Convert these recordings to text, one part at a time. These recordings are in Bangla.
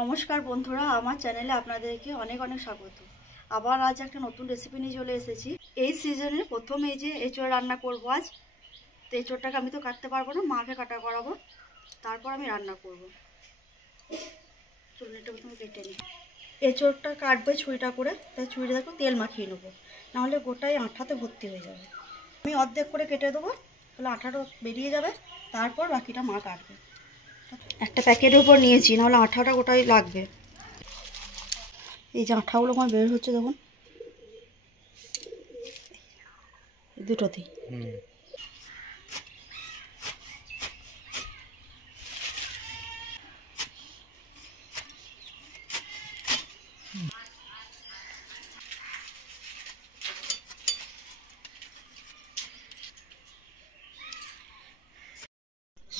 নমস্কার বন্ধুরা, আমার চ্যানেলে আপনাদেরকে অনেক অনেক স্বাগত। আবার আজ একটা নতুন রেসিপি নিয়ে চলে এসেছি। এই সিজনের প্রথম এই যে এঁচোড় রান্না করব আজ। তো এঁচোড়টাকে আমি তো কাটতে পারবো না, মাকে কাটা করাবো, তারপর আমি রান্না করব। চলুন এটা প্রথমে কেটে নিই। এঁচোড়টা কাটবে ছুরিটা করে, তাই ছুরিটা দেখো তেল মাখিয়ে নেবো, নাহলে গোটাই আঠাতে ভর্তি হয়ে যাবে। আমি অর্ধেক করে কেটে দেবো, তাহলে আঠাটা বেরিয়ে যাবে, তারপর বাকিটা মা কাটবে। একটা প্যাকেটের উপর নিয়েছি, নাহলে আঠাটা গোটাই লাগবে। এই যে আঠাগুলো আমার বের হচ্ছে দেখুন, দুটোতেই।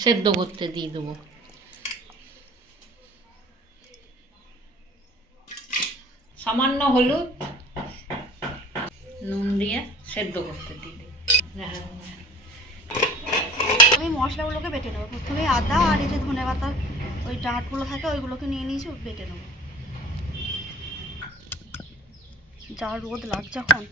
সেদ্ধ করতে দিয়ে দেবো। সামান্য হলুদ নুন দিয়ে সেদ্ধ করতে দিয়ে দেবো। আমি মশলাগুলোকে বেটে নেবো। প্রথমে আদা আর এই যে ধনে পাতার ওই ডাঁটগুলো থাকে ওইগুলোকে নিয়ে নিয়েছি, বেটে নেবো। যা রোদ লাগছে এখন।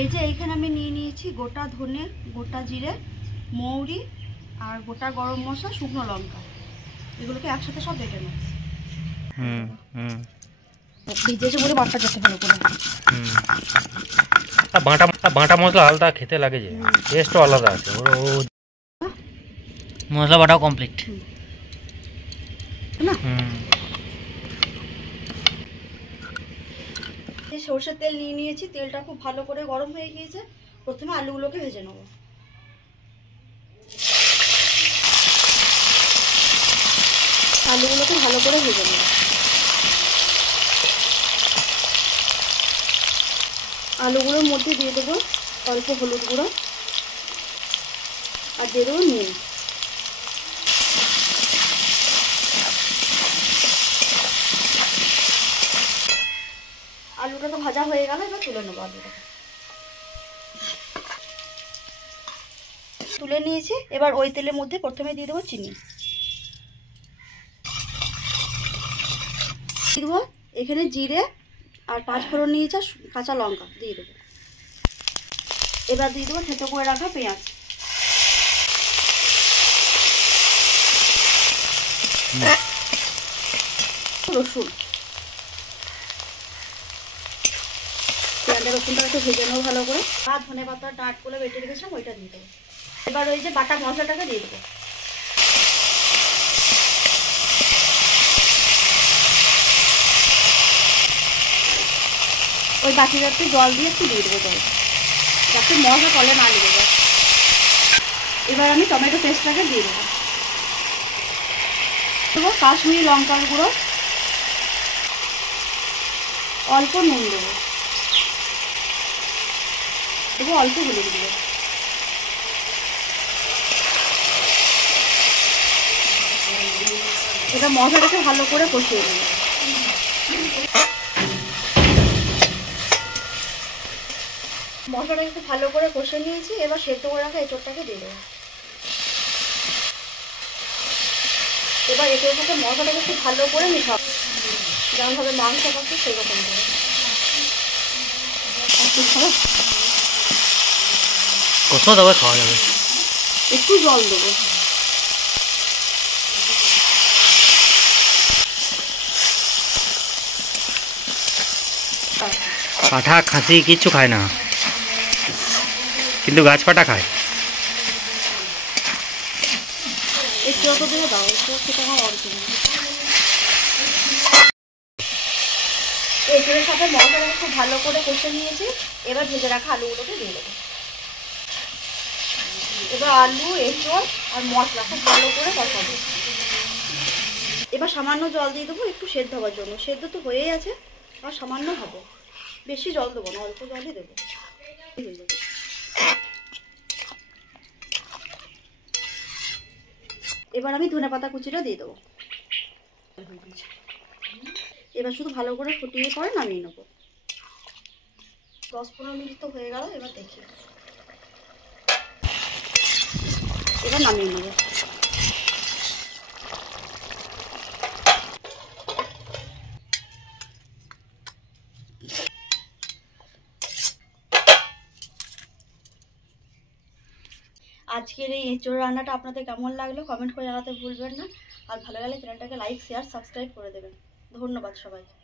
এই যে এইখানে আমি নিয়ে নিয়েছি গোটা ধনে, গোটা জিরে, মৌরি আর গোটা গরম মশলা, শুকনো লঙ্কা। এগুলোকে একসাথে সব বেটে নেবো। ভিজেছে বলে বাটটা যেতে ভালো করে। বাটা মশলা আলাদা খেতে লাগে, যে টেস্টও আলাদা আছে। মশলা বাটাও কমপ্লিট না। সরষের তেল নিয়ে নিয়েছি, তেলটা খুব ভালো করে গরম হয়ে গিয়েছে। প্রথমে আলুগুলোকে ভেজে নেবো। আলুগুলোকে ভালো করে ভেজে নেবো। আলুগুলোর মধ্যে দিয়ে দেবো অল্প হলুদ গুঁড়ো আর দিয়ে দেবো নুন। আলুটা তো ভাজা হয়ে গেল, এবার তুলে নেবো। আলুটা তুলে নিয়েছি, এবার ওই তেলের মধ্যে প্রথমে দিয়ে দেবো চিনি। দিয়ে দেবো এখানে জিরে আর 5 ফোড়ন নিয়েছি, কাঁচা লঙ্কা দিয়ে দেবো। এবার দিয়ে দেবো থেতো করে রাখা পেঁয়াজ, রসুন। পেঁয়াজ রসুনটা একটু ভেজে নেবো ভালো করে। আর ধনে পাতার ডাঁটগুলো বেটে রেখেছিলাম ওইটা দিয়ে দেবো। এবার ওই যে বাটা মশলাটাকে দিয়ে দেবো। ওই বাটিটাতে জল দিয়ে একটু দিয়ে দেবো, জল যাতে মশলা তলে না লেগে যায়। এবার আমি টমেটো পেস্টটাকে দিয়ে দেবো। দেবো কাশ্মীরি লঙ্কার গুঁড়ো, অল্প নুন দেবো, দেবো অল্প হলুদ গুঁড়ো। এবার মশলাটাকে ভালো করে কষিয়ে দেবো। মশলাটা একটু ভালো করে কষে নিয়েছি, এবার সেদ্ধ করে রাখা এঁচোড়টাকে দিয়ে দেবো। এবার এঁচোড়ের সাথে মশলাটাকে একটু ভালো করে মেশাবো, যেমনভাবে মাংস পাচ্ছে সেরকম করে। কষা তবে খাওয়া যাবে। একটু জল দেবো। পাঠা খাসি কিচ্ছু খায় না, কিন্তু গাছ পাটা খায়। একটু অত দিয়ে দাও, একটু সেটা আমার অরিজিনাল। এঁচোড়ের সাথে মশলাটাকে খুব ভালো করে কষে নিয়েছি, এবার ভেজে রাখা আলুগুলোকে দিয়ে দেবো। এবার আলু, এঁচোড় আর মশলা খুব ভালো করে কষাবো। এবার সামান্য জল দিয়ে দেবো একটু সেদ্ধ হওয়ার জন্য। সেদ্ধ তো হয়েই আছে, আর সামান্য হবে, বেশি জল দেবো না, অল্প জলই দেবো। এবার আমি ধনেপাতা কুচিটা দিয়ে দেবো। এবার শুধু ভালো করে ফুটিয়ে পরে নামিয়ে নেবো। 10-15 মিনিট তো হয়ে গেল, এবার দেখি। এবার নামিয়ে নেব। আজকের এই এঁচোড় রান্নাটা আপনাদের কেমন লাগলো কমেন্ট করে জানাতে ভুলবেন না। আর ভালো লাগলে চ্যানেলটাকে লাইক শেয়ার সাবস্ক্রাইব করে দেবেন। ধন্যবাদ সবাইকে।